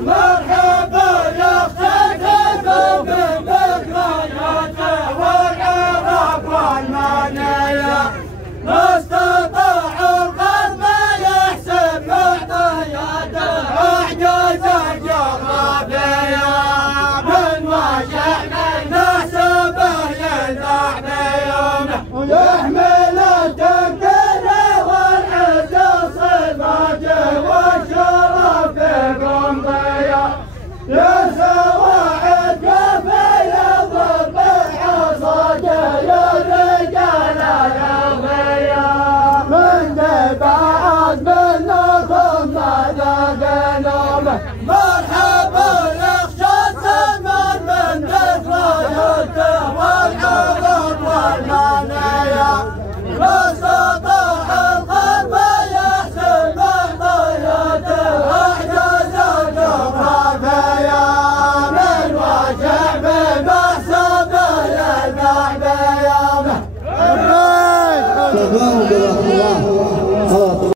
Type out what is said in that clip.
مرحبا يختتم بذكرياته والعراق والمنية ما استطاع القلب ما يحسب معطياته اعجاز الجغرافية من وجع نحسبه يذاع بيومه ويحمل التمكين والعز صفاته والشرف في قمضيه.